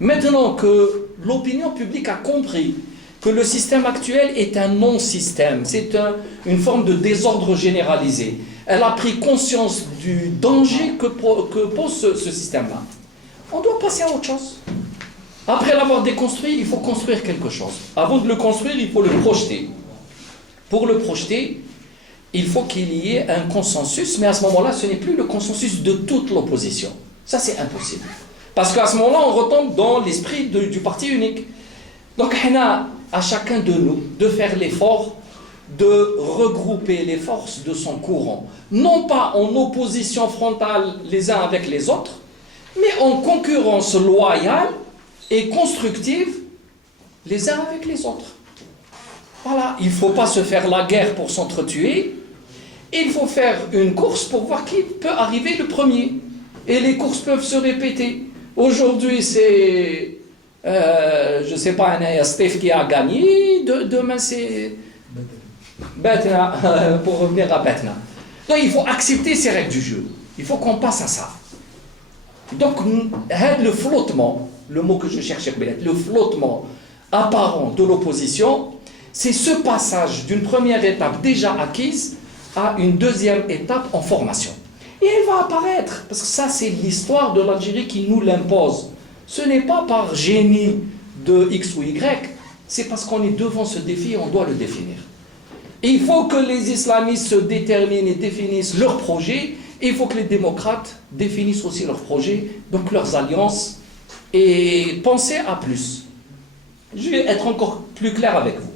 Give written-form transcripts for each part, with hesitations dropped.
Maintenant que l'opinion publique a compris que le système actuel est un non-système, c'est une forme de désordre généralisé, elle a pris conscience du danger que pose ce système-là. On doit passer à autre chose. Après l'avoir déconstruit, il faut construire quelque chose. Avant de le construire, il faut le projeter. Pour le projeter, il faut qu'il y ait un consensus, mais à ce moment-là, ce n'est plus le consensus de toute l'opposition. Ça, c'est impossible. Parce qu'à ce moment-là, on retombe dans l'esprit du parti unique. Donc, on a à chacun de nous de faire l'effort de regrouper les forces de son courant. Non pas en opposition frontale les uns avec les autres, mais en concurrence loyale et constructive les uns avec les autres. Voilà, il ne faut pas se faire la guerre pour s'entretuer, il faut faire une course pour voir qui peut arriver le premier. Et les courses peuvent se répéter. Aujourd'hui, c'est, je ne sais pas, Steph qui a gagné, demain c'est Betna, pour revenir à Betna. Donc il faut accepter ces règles du jeu, il faut qu'on passe à ça. Donc le flottement, le mot que je cherchais, le flottement apparent de l'opposition, c'est ce passage d'une première étape déjà acquise à une deuxième étape en formation. Et elle va apparaître, parce que ça c'est l'histoire de l'Algérie qui nous l'impose. Ce n'est pas par génie de X ou Y, c'est parce qu'on est devant ce défi et on doit le définir. Et il faut que les islamistes se déterminent et définissent leurs projets, et il faut que les démocrates définissent aussi leurs projets, donc leurs alliances, et penser à plus. Je vais être encore plus clair avec vous.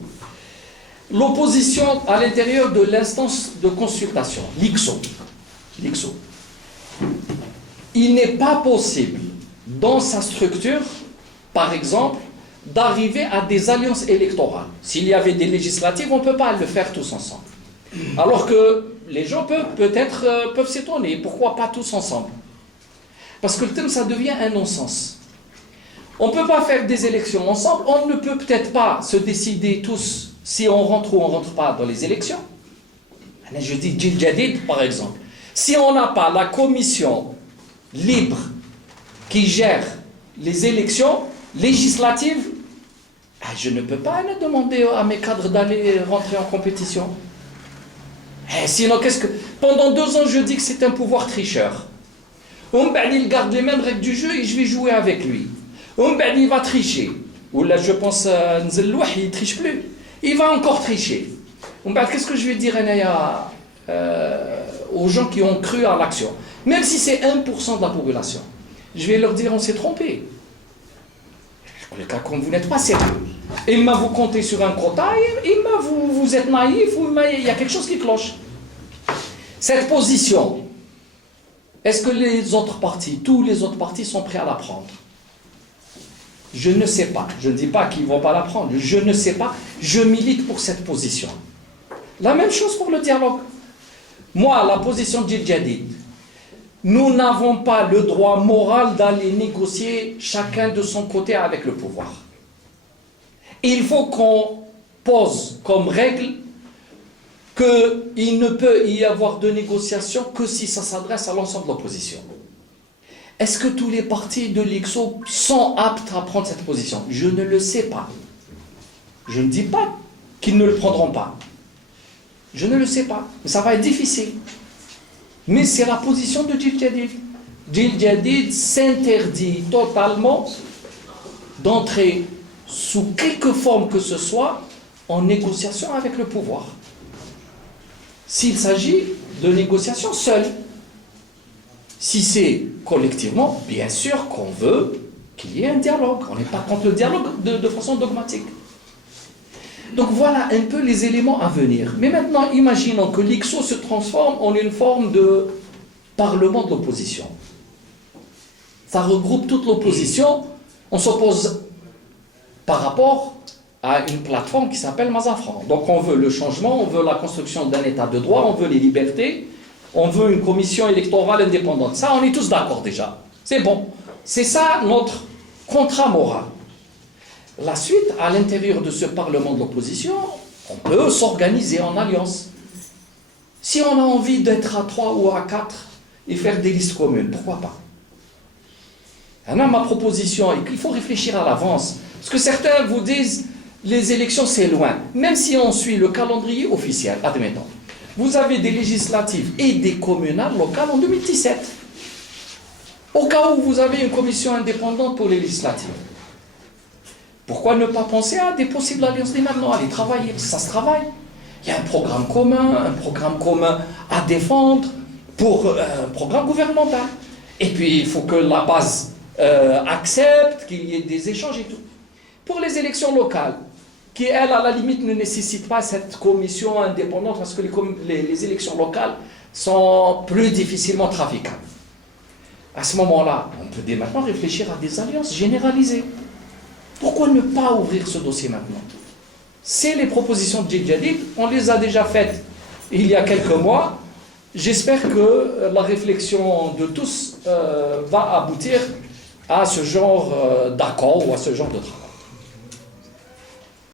L'opposition à l'intérieur de l'instance de consultation, l'ICSO. Il n'est pas possible, dans sa structure, par exemple, d'arriver à des alliances électorales. S'il y avait des législatives, on ne peut pas le faire tous ensemble. Alors que les gens peuvent s'étonner. Pourquoi pas tous ensemble? Parce que le thème, ça devient un non-sens. On ne peut pas faire des élections ensemble. On ne peut peut-être pas se décider tous si on rentre ou on ne rentre pas dans les élections. Je dis Djil Jadid, par exemple. Si on n'a pas la commission libre qui gère les élections législatives, je ne peux pas demander à mes cadres d'aller rentrer en compétition. Sinon, pendant 2 ans, je dis que c'est un pouvoir tricheur. Il garde les mêmes règles du jeu et je vais jouer avec lui. Il va tricher. Ou là, je pense, il ne triche plus. Il va encore tricher. Qu'est-ce que je vais dire aux gens qui ont cru à l'action? Même si c'est 1% de la population, je vais leur dire on s'est trompé. Le cas comme vous n'êtes pas sérieux. Imma vous comptez sur un quota, imma vous êtes naïf, ou il y a quelque chose qui cloche. Cette position, est-ce que les autres partis, tous les autres partis sont prêts à la prendre? Je ne sais pas. Je ne dis pas qu'ils ne vont pas la prendre. Je ne sais pas. Je milite pour cette position. La même chose pour le dialogue. Moi, la position de Djil Jadid, nous n'avons pas le droit moral d'aller négocier chacun de son côté avec le pouvoir. Il faut qu'on pose comme règle qu'il ne peut y avoir de négociation que si ça s'adresse à l'ensemble de l'opposition. Est-ce que tous les partis de l'ICSO sont aptes à prendre cette position? Je ne le sais pas. Je ne dis pas qu'ils ne le prendront pas. Je ne le sais pas. Mais ça va être difficile. Mais c'est la position de Djil Jadid. Djil Jadid s'interdit totalement d'entrer sous quelque forme que ce soit en négociation avec le pouvoir. S'il s'agit de négociation seule. Si c'est collectivement, bien sûr qu'on veut qu'il y ait un dialogue. On n'est pas contre le dialogue de façon dogmatique. Donc voilà un peu les éléments à venir. Mais maintenant, imaginons que l'ICSO se transforme en une forme de parlement de l'opposition. Ça regroupe toute l'opposition. On s'oppose par rapport à une plateforme qui s'appelle Mazafran. Donc on veut le changement, on veut la construction d'un état de droit, on veut les libertés, on veut une commission électorale indépendante. Ça, on est tous d'accord déjà. C'est bon. C'est ça notre contrat moral. La suite, à l'intérieur de ce parlement de l'opposition, on peut s'organiser en alliance. Si on a envie d'être à 3 ou à 4 et faire des listes communes, pourquoi pas? Ma proposition est qu'il faut réfléchir à l'avance. Parce que certains vous disent les élections c'est loin. Même si on suit le calendrier officiel, admettons. Vous avez des législatives et des communales locales en 2017. Au cas où vous avez une commission indépendante pour les législatives. Pourquoi ne pas penser à des possibles alliances dès maintenant? Allez travailler, ça se travaille. Il y a un programme commun à défendre pour un programme gouvernemental. Et puis il faut que la base accepte qu'il y ait des échanges et tout. Pour les élections locales, qui elles, à la limite, ne nécessitent pas cette commission indépendante parce que les élections locales sont plus difficilement traficables. À ce moment-là, on peut dès maintenant réfléchir à des alliances généralisées. Pourquoi ne pas ouvrir ce dossier maintenant? C'est les propositions de Djidjadid, on les a déjà faites il y a quelques mois. J'espère que la réflexion de tous va aboutir à ce genre d'accord ou à ce genre de travail.